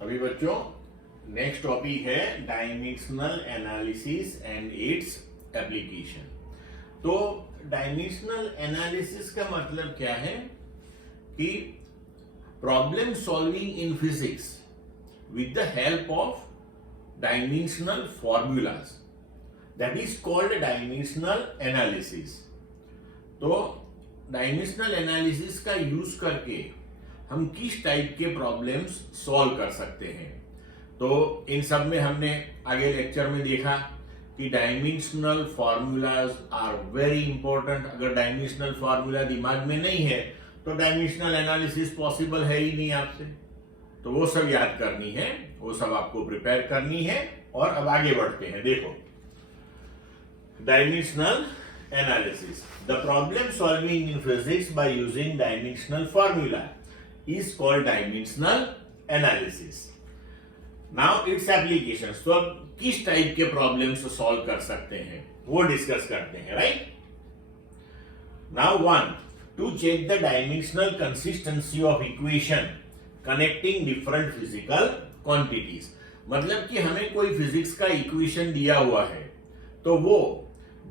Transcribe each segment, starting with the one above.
अभी बच्चों next topic है dimensional analysis and its application. तो डायमेंशनल एनालिसिस का मतलब क्या है कि problem solving in physics with the help of dimensional formulas, that is called dimensional analysis. तो डायमेंशनल एनालिसिस का यूज करके हम किस टाइप के प्रॉब्लम्स सॉल्व कर सकते हैं। तो इन सब में हमने आगे लेक्चर में देखा कि dimensional formulas are very important. अगर डायमेंशनल फॉर्मूला दिमाग में नहीं है तो डायमेंशनल एनालिसिस पॉसिबल है ही नहीं आपसे। तो वो सब याद करनी है, वो सब आपको प्रिपेयर करनी है। और अब आगे बढ़ते हैं। देखो, dimensional analysis, the problem solving in physics by using dimensional formula is called dimensional analysis. Now its applications, तो अब किस टाइप के प्रॉब्लम्स सॉल्व कर सकते हैं वो डिस्कस करते हैं, right. Now one, to check the dimensional consistency of equation connecting different physical quantities. मतलब कि हमें कोई फिजिक्स का इक्वेशन दिया हुआ है तो वो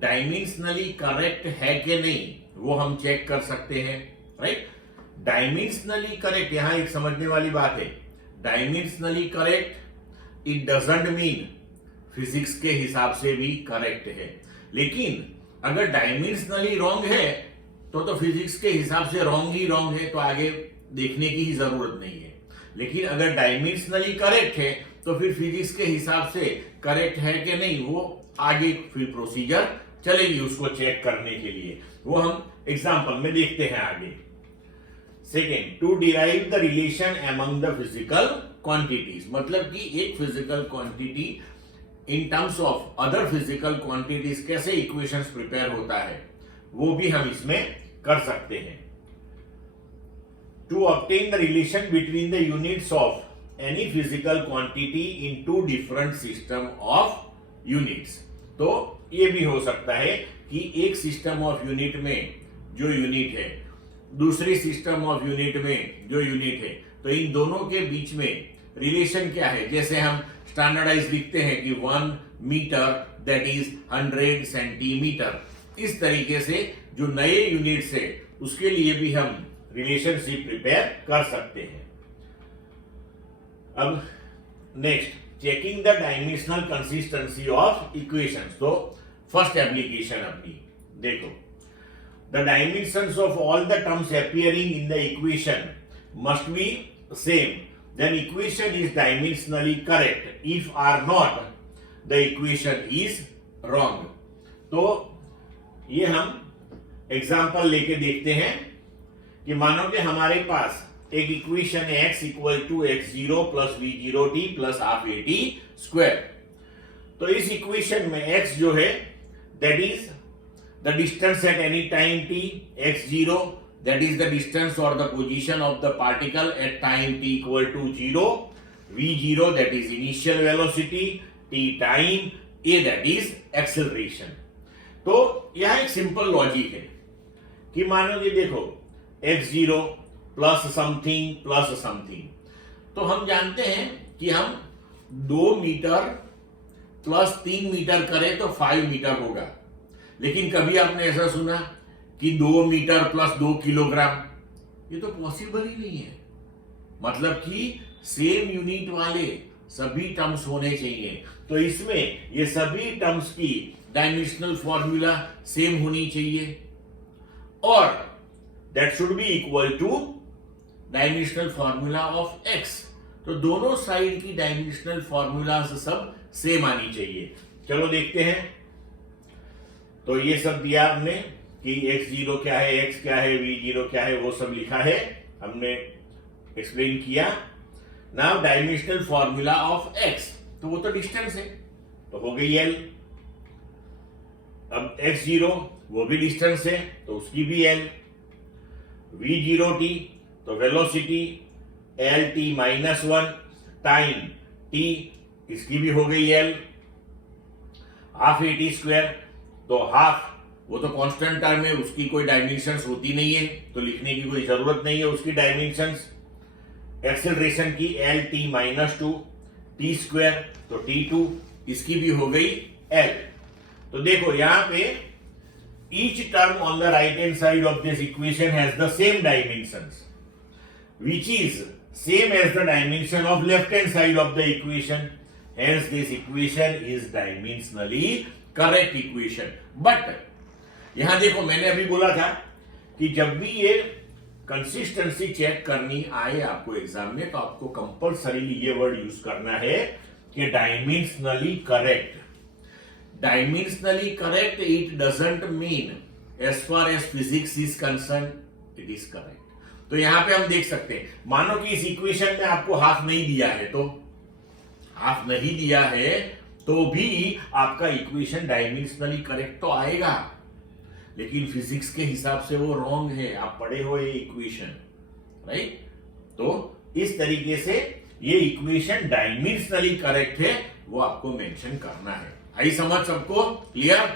डायमेंशनली करेक्ट है कि नहीं वो हम चेक कर सकते हैं, राइट। डायमेंशनली करेक्ट, यहां एक समझने वाली बात है। Dimensionally correct it doesn't mean physics के हिसाब से भी करेक्ट है। लेकिन अगर डायमेंशनली रॉन्ग है तो फिजिक्स के हिसाब से रॉन्ग ही रॉन्ग है, तो आगे देखने की ही जरूरत नहीं है। लेकिन अगर डायमेंशनली करेक्ट है तो फिर फिजिक्स के हिसाब से करेक्ट है कि नहीं वो आगे फिर प्रोसीजर चलेगी उसको चेक करने के लिए। वो हम एग्जांपल में देखते हैं आगे। Second, to derive the relation among the physical quantities. मतलब कि एक physical quantity in terms of other physical quantities कैसे इक्वेशंस प्रिपेयर होता है वो भी हम इसमें कर सकते हैं। To obtain the relation between the units of any physical quantity in two different system of units. तो ये भी हो सकता है कि एक सिस्टम ऑफ यूनिट में जो यूनिट है, दूसरी सिस्टम ऑफ यूनिट में जो यूनिट है, तो इन दोनों के बीच में रिलेशन क्या है। जैसे हम स्टैंडर्डाइज लिखते हैं कि 1 मीटर दैट इज 100 सेंटीमीटर। इस तरीके से जो नए यूनिट्स है उसके लिए भी हम रिलेशनशिप प्रिपेयर कर सकते हैं। अब next, checking the dimensional consistency of equations. तो फर्स्ट एप्लीकेशन अपनी देखो, the dimensions of all the terms appearing in the equation must be same, then equation is dimensionally correct. If are not, the equation is wrong. तो ये हम example लेके देखते हैं कि मानो कि हमारे पास एक इक्वेशन है x equal to x0 plus v0t plus half at square. तो इस इक्वेशन में x जो है that is the distance at any time t, x0 that is the distance or the position of the particle at time t equal to 0, v0 that is initial velocity, t time, a that is acceleration। तो यह एक simple logic है कि मानो कि देखो x0 plus something, तो हम जानते हैं कि हम 2 मीटर प्लस 3 मीटर करें तो 5 मीटर होगा। लेकिन कभी आपने ऐसा सुना कि 2 मीटर प्लस 2 किलोग्राम? ये तो पॉसिबल ही नहीं है। मतलब कि सेम यूनिट वाले सभी टर्म्स होने चाहिए। तो इसमें ये सभी टर्म्स की डायमेंशनल फॉर्मूला सेम होनी चाहिए और that should be equal two dimensional formula of x. तो दोनों साइड की डायमेंशनल फॉर्मूला सब सेम आनी चाहिए। चलो देखते हैं। तो ये सब दिया हमने कि x0 क्या है, x क्या है, v0 क्या है, वो सब लिखा है, हमने एक्सप्लेन किया। Now dimensional formula of x, तो वो तो डिस्टेंस है तो हो गई l। अब x0 वो भी डिस्टेंस है तो उसकी भी l। v0t तो velocity lt minus 1, time t इसकी भी हो गई l। हाफ at स्क्वायर तो हाफ वो तो कांस्टेंट टर्म है, उसकी कोई डायमेंशंस होती नहीं है तो लिखने की कोई जरूरत नहीं है उसकी डायमेंशंस। एक्सेलरेशन की L T minus two T square, तो टी टू, इसकी भी हो गई एल। तो देखो यहां पे each term on the right hand side of this equation has the same dimensions which is same as the dimension of left hand side of the equation, hence this equation is dimensionally correct equation। but यहां देखो मैंने अभी बोला था कि जब भी ये कंसिस्टेंसी चेक करनी आए आपको एग्जाम में, तो आपको कंपल्सरीली ये वर्ड यूज करना है कि dimensionally correct. Dimensionally correct it doesn't mean as far as physics is concern it is correct. तो यहां पे हम देख सकते हैं, मानो कि इस इक्वेशन में आपको हाफ नहीं दिया है, तो हाफ नहीं दिया है तो भी आपका इक्वेशन डायमेंशनली करेक्ट तो आएगा, लेकिन फिजिक्स के हिसाब से वो रॉन्ग है। आप पढ़े हो ये इक्वेशन, राइट? तो इस तरीके से ये इक्वेशन डायमेंशनली करेक्ट है, वो आपको मेंशन करना है। आई समझ सबको? क्लियर?